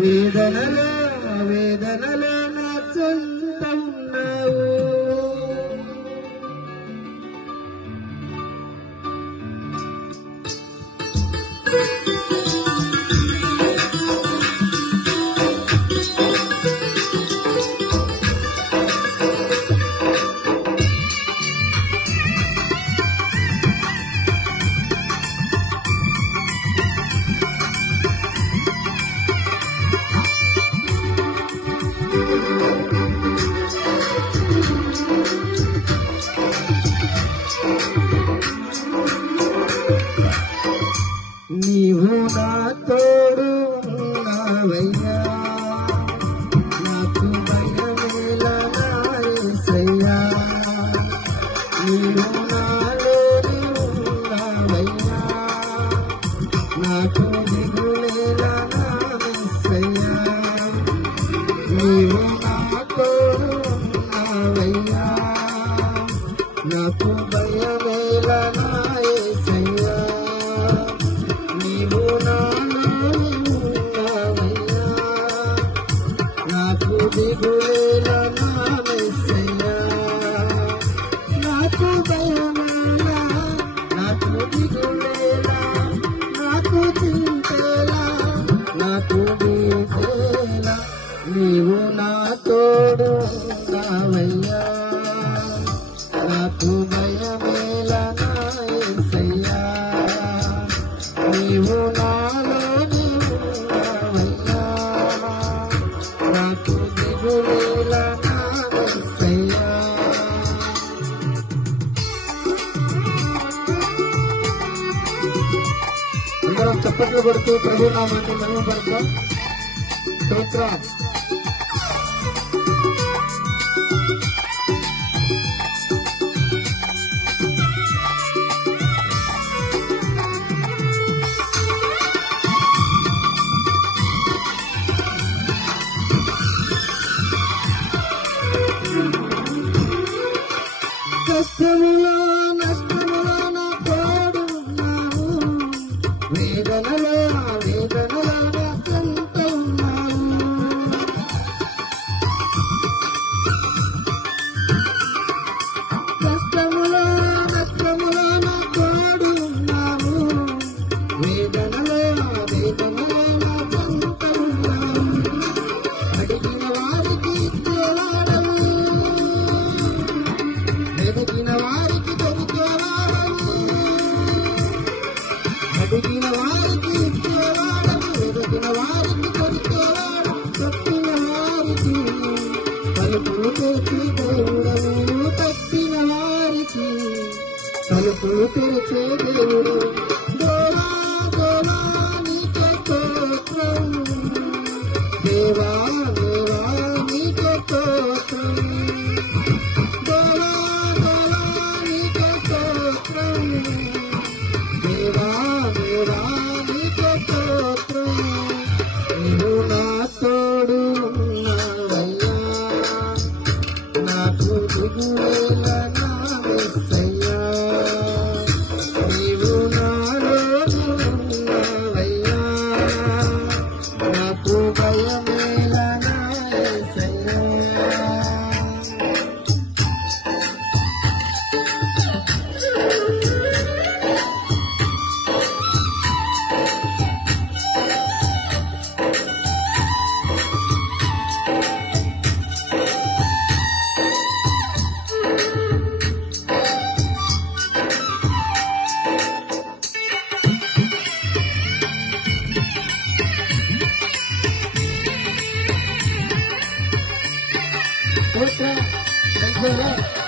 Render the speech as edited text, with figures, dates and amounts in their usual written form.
వేదనలో వేదనలో నా చెంత ఉన్నావు. నీవు నా తోడు ఉన్నావయ్యా, నాకు భయమేలా నా యేసయ్యా. నీవు నాలోని ఉన్నావయ్యా, నాకు దిగులేలా నా యేసయ్యా. నీవు నా తోడు ఉన్నావయ్యా, నాకు భయమేలా నా యేసయ్యా. నీవు నాలోని ఉన్నావయ్యా, నాకు దిగులేలా నా యేసయ్యా. నాకు భయమేలా, నాకు దిగులేలా, నాకు చింతేలా, నాకు దిగులేలా. నీవు నా తోడు ఉన్నావయ్యా, నాకు భయమేలా నా యేసయ్యా. నీవు నాలోని ఉన్నావయ్యా, నాకు దిగులేలా నా యేసయ్యా. అందరం చప్పట్లు కొడుతూ ప్రభు నామాన్ని మహిమపడతాం. స్తోత్రం. కష్టములో నష్టములో నా తోడు ఉన్నావు, వేదనలో వేదనలో నా చెంత ఉన్నావు. కష్టములో నష్టములో నా తోడు ఉన్నావు, వేదనలో వేదనలో నా చెంత ఉన్నావు. అడిగిన వారికి ఇచ్చేవాడవు, వెతికిన వారికి దొరికేవాడవు. అడిగిన వారికి ఇచ్చేవాడవు, వెతికిన వారికి దొరికేవాడు. తప్పిన వారికి తలుపులు తెరిచి దేవుడవు, తప్పిన వారికి తలుపులు తెరిచే దేవుడు. దేవా దేవా నీకే స్తోత్రం, దేవా దేవా నీకే స్తోత్రం. దేవా నీకే స్తోత్రం, దేవా దేవా నీకే స్తోత్రం. నీవు నా తోడు ఉన్నావయ్యా, నాకు దిగులేలా నా యేసయ్యా. నీవు నాలోని ఉన్నావయ్యా, నాకు భయమేలా నా యేసయ్యా. స్తోత్రం.